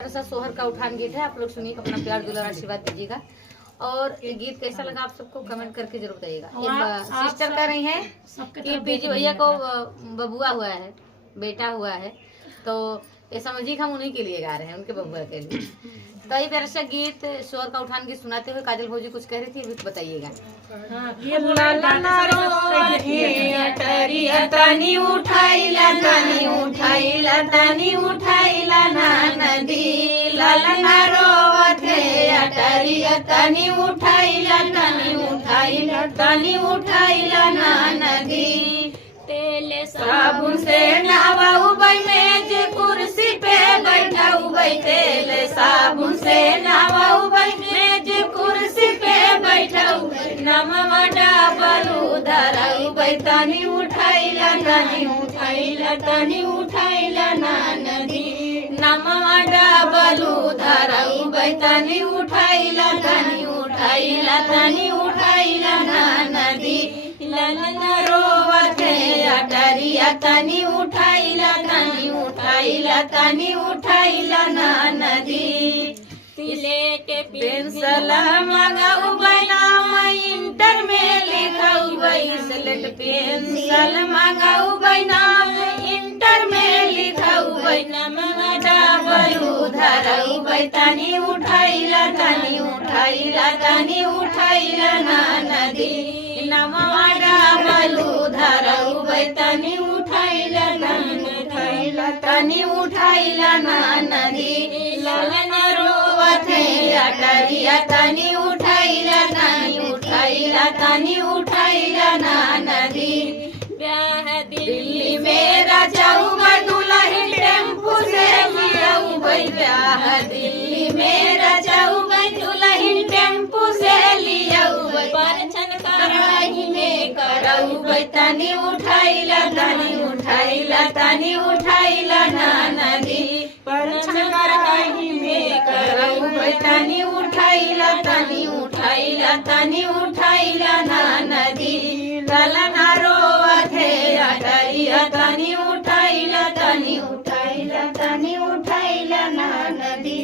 सा सोहर का उठान गीत है, आप लोग सुनिए, अपना प्यार दुलार आशीर्वाद दीजिएगा। और ये गीत कैसा लगा आप सबको कमेंट करके जरूर बताइएगा। सिस्टर कह रही है कि पीजी भैया को बबुआ हुआ है, बेटा हुआ है, तो ये समझिए हम उन्हीं के लिए गा रहे हैं, उनके बबुआ के लिए। तो ये प्यारा सा गीत सोहर का उठान गीत सुनाते हुए काजल भौजी कुछ कह रही थी, बताइएगा। तनी उठाइला ना नदी ललना रोवत है अटरिया तनी उठाइला ना नदी तेले साबुन से नहाऊ भाई मेज कुर्सी पे बैठाऊ भाई तेले साबुन से नहाऊ भाई मेज कुर्सी पे बैठाऊ नमवा डाबलू धराऊ भाई तनी उठाइला ना नदी नमवा डाबलू धराऊ भाई तनी उठाइला ना नदी ललना रोवत है अटरिया तनी उठाइला ना नदी तिले के पेंसिल मंगाऊ नाम इंटर में लिखाऊ स्लेट पेंसिल मंगाऊ नाम इंटर में लिखाऊ नमवा डाबलू धराऊ तनी उठाइला ना नदी नमवा डाबलू धराऊ तनी उठाइला ना नदी ललना रोवत है अटरिया तनी उठाइला ना नदी ब्याह दिल्ली मेरा जाऊंगा दुल्हन टेम्पू से लियाऊ ब्याह दिल्ली मेरा जाऊंगा दुल्हन टेम्पू से लियाऊ परछन कराही में कराऊ तनी उठाइला ना नदी परछन कराही में कराऊ तनी उठाइला ना नदी ललना रोवत है अटरिया तनी उठाइला ना नदी।